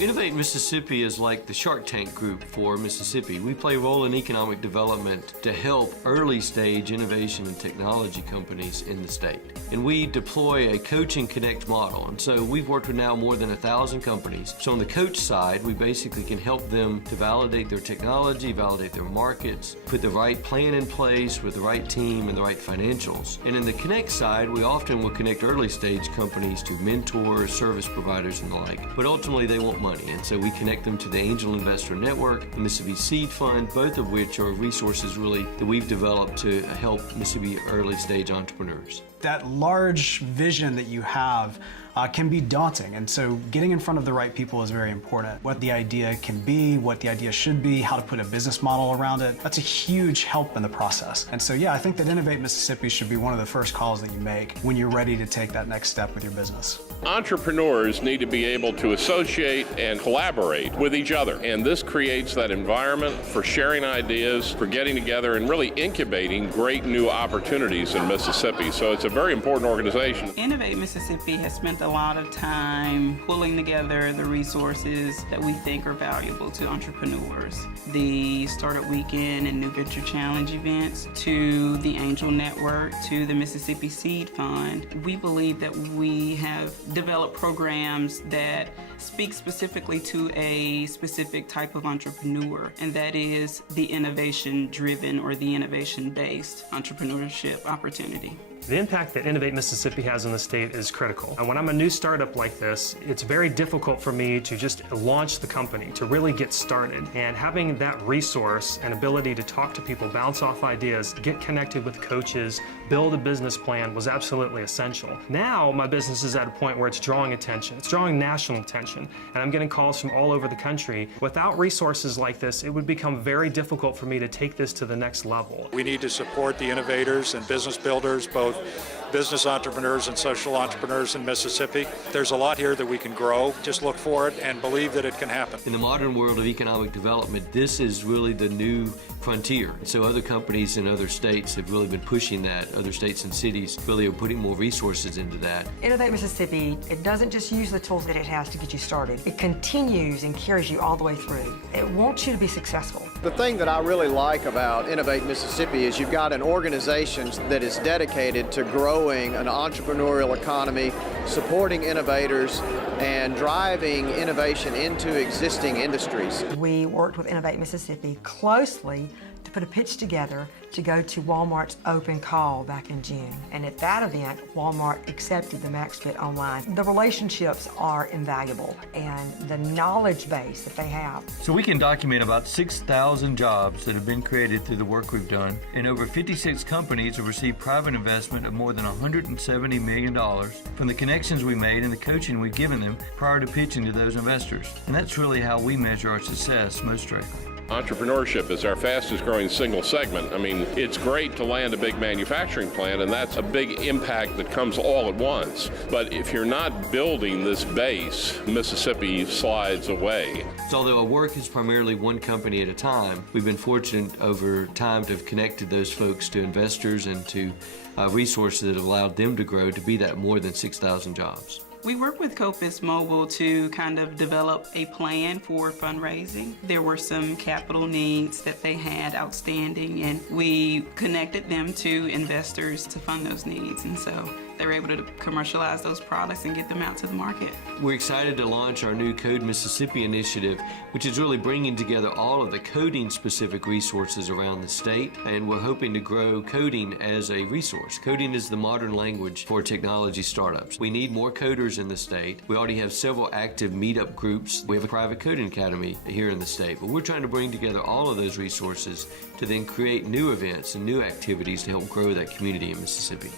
Innovate Mississippi is like the Shark Tank group for Mississippi. We play a role in economic development to help early stage innovation and technology companies in the state. And we deploy a coach and connect model. And so we've worked with now more than 1,000 companies. So on the coach side, we basically can help them to validate their technology, validate their markets, put the right plan in place with the right team and the right financials. And in the connect side, we often will connect early stage companies to mentors, service providers, and the like. But ultimately, they want money. And so we connect them to the Angel Investor Network, the Mississippi Seed Fund, both of which are resources really that we've developed to help Mississippi early stage entrepreneurs. That large vision that you have can be daunting, and so getting in front of the right people is very important. What the idea can be, what the idea should be, how to put a business model around it, that's a huge help in the process. And so yeah, I think that Innovate Mississippi should be one of the first calls that you make when you're ready to take that next step with your business. Entrepreneurs need to be able to associate and collaborate with each other, and this creates that environment for sharing ideas, for getting together and really incubating great new opportunities in Mississippi. So it's a very important organization. Innovate Mississippi has spent a lot of time pulling together the resources that we think are valuable to entrepreneurs. The Startup Weekend and New Venture Challenge events, to the Angel Network, to the Mississippi Seed Fund. We believe that we have developed programs that speak specifically to a specific type of entrepreneur, and that is the innovation-driven or the innovation-based entrepreneurship opportunity. The impact that Innovate Mississippi has in the state is critical. And when I'm a new startup like this, it's very difficult for me to just launch the company, to really get started. And having that resource and ability to talk to people, bounce off ideas, get connected with coaches, build a business plan was absolutely essential. Now my business is at a point where it's drawing attention. It's drawing national attention. And I'm getting calls from all over the country. Without resources like this, it would become very difficult for me to take this to the next level. We need to support the innovators and business builders, both business entrepreneurs and social entrepreneurs in Mississippi. There's a lot here that we can grow. Just look for it and believe that it can happen. In the modern world of economic development, this is really the new frontier. So other companies in other states have really been pushing that. Other states and cities really are putting more resources into that. Innovate Mississippi, it doesn't just use the tools that it has to get you started. It continues and carries you all the way through. It wants you to be successful. The thing that I really like about Innovate Mississippi is you've got an organization that is dedicated to growing an entrepreneurial economy, supporting innovators, and driving innovation into existing industries. We worked with Innovate Mississippi closely to put a pitch together to go to Walmart's open call back in June. And at that event, Walmart accepted the MaxFit Online. The relationships are invaluable, and the knowledge base that they have. So we can document about 6,000 jobs that have been created through the work we've done, and over 56 companies have received private investment of more than $170 million from the connections we made and the coaching we've given them prior to pitching to those investors. And that's really how we measure our success most directly. Entrepreneurship is our fastest growing single segment. I mean, it's great to land a big manufacturing plant, and that's a big impact that comes all at once. But if you're not building this base, Mississippi slides away. So although our work is primarily one company at a time, we've been fortunate over time to have connected those folks to investors and to resources that have allowed them to grow to be that more than 6,000 jobs. We worked with Copus Mobile to kind of develop a plan for fundraising. There were some capital needs that they had outstanding, and we connected them to investors to fund those needs. And so they were able to commercialize those products and get them out to the market. We're excited to launch our new Code Mississippi initiative, which is really bringing together all of the coding-specific resources around the state, and we're hoping to grow coding as a resource. Coding is the modern language for technology startups. We need more coders in the state. We already have several active meetup groups. We have a private coding academy here in the state, but we're trying to bring together all of those resources to then create new events and new activities to help grow that community in Mississippi.